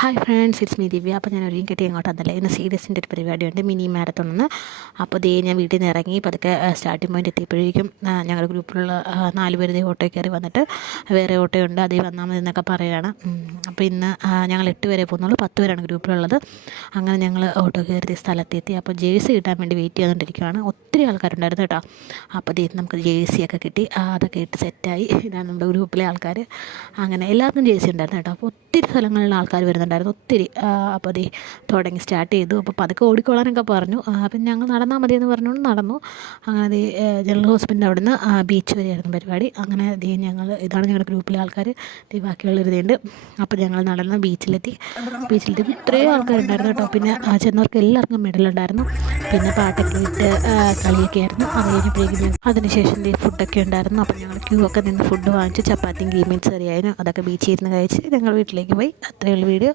Hi friends, it's me ദിവ്യ. അപ്പോൾ ഞാൻ ഒരുങ്ങി കെട്ടി അങ്ങോട്ട് വന്നല്ലേ. ഇന്ന് സീരിയസിൻ്റെ ഒരു പരിപാടിയുണ്ട്, മിനി മാരത്തോൺ എന്ന്. അപ്പോൾ ദേ ഞാൻ വീട്ടിൽ നിന്ന് ഇറങ്ങി പതുക്കെ സ്റ്റാർട്ടിംഗ് പോയിൻ്റ് എത്തിയപ്പോഴേക്കും ഞങ്ങളുടെ ഗ്രൂപ്പിലുള്ള 4 പേര് ഓട്ടോ കയറി വന്നിട്ട് വേറെ ഓട്ടോ ഉണ്ട്, അതിൽ വന്നാൽ മതി എന്നൊക്കെ പറയുകയാണ്. അപ്പോൾ ഇന്ന് ഞങ്ങൾ 8 പേരെ പോകുന്നുള്ളൂ, 10 പേരാണ് ഗ്രൂപ്പിലുള്ളത്. അങ്ങനെ ഞങ്ങൾ ഓട്ടോ കയറി സ്ഥലത്തെത്തി. അപ്പോൾ ജേഴ്സി കിട്ടാൻ വേണ്ടി വെയിറ്റ് ചെയ്തുകൊണ്ടിരിക്കുകയാണ്. ഒത്തിരി ആൾക്കാരുണ്ടായിരുന്നു കേട്ടോ. അപ്പോൾ ദേ നമുക്ക് ജേഴ്സിയൊക്കെ കിട്ടി, അതൊക്കെ ഇട്ട് സെറ്റായി. ഇതാണ് നമ്മുടെ ഗ്രൂപ്പിലെ ആൾക്കാർ. അങ്ങനെ എല്ലാവർക്കും ജേഴ്സി ഉണ്ടായിരുന്നു കേട്ടോ. അപ്പോൾ ഒത്തിരി സ്ഥലങ്ങളിലുള്ള ആൾക്കാർ വരുന്നുണ്ടായിരുന്നു, ഒത്തിരി. അപ്പോൾ അത് തുടങ്ങി സ്റ്റാർട്ട് ചെയ്തു. അപ്പോൾ പതുക്കെ ഓടിക്കോളാനൊക്കെ പറഞ്ഞു. അപ്പം ഞങ്ങൾ നടന്നാൽ മതിയെന്ന് പറഞ്ഞുകൊണ്ട് നടന്നു. അങ്ങനെ അത് ജനറൽ ഹോസ്പിറ്റലിൻ്റെ അവിടെ നിന്ന് ബീച്ച് വരെയായിരുന്നു പരിപാടി. അങ്ങനെ ഇതാണ് ഞങ്ങളുടെ ഗ്രൂപ്പിലെ ആൾക്കാർ. ബാക്കിയുള്ളൊരിതുണ്ട്. അപ്പോൾ ഞങ്ങൾ നടന്ന് ബീച്ചിലെത്തി. ഇത്രയും ആൾക്കാരുണ്ടായിരുന്നു കേട്ടോ. പിന്നെ ചെന്നവർക്ക് എല്ലാവർക്കും മെഡലുണ്ടായിരുന്നു. പിന്നെ പാട്ടൊക്കെ ഇട്ട് കളിയൊക്കെ ആയിരുന്നു. അത് കഴിഞ്ഞപ്പോഴേക്കും അതിനുശേഷം ഫുഡൊക്കെ ഉണ്ടായിരുന്നു. അപ്പോൾ ഞങ്ങൾ ക്യൂ ഒക്കെ നിന്ന് ഫുഡ് വാങ്ങിച്ച് ചപ്പാത്തിയും ഗ്രീൻ ബീൻസ് കറിയായിരുന്നു. അതൊക്കെ ബീച്ചിൽ ഇരുന്ന് കഴിച്ച് ഞങ്ങൾ വീട്ടിലേക്ക് പോയി. അത്രയുള്ള വീഡിയോ.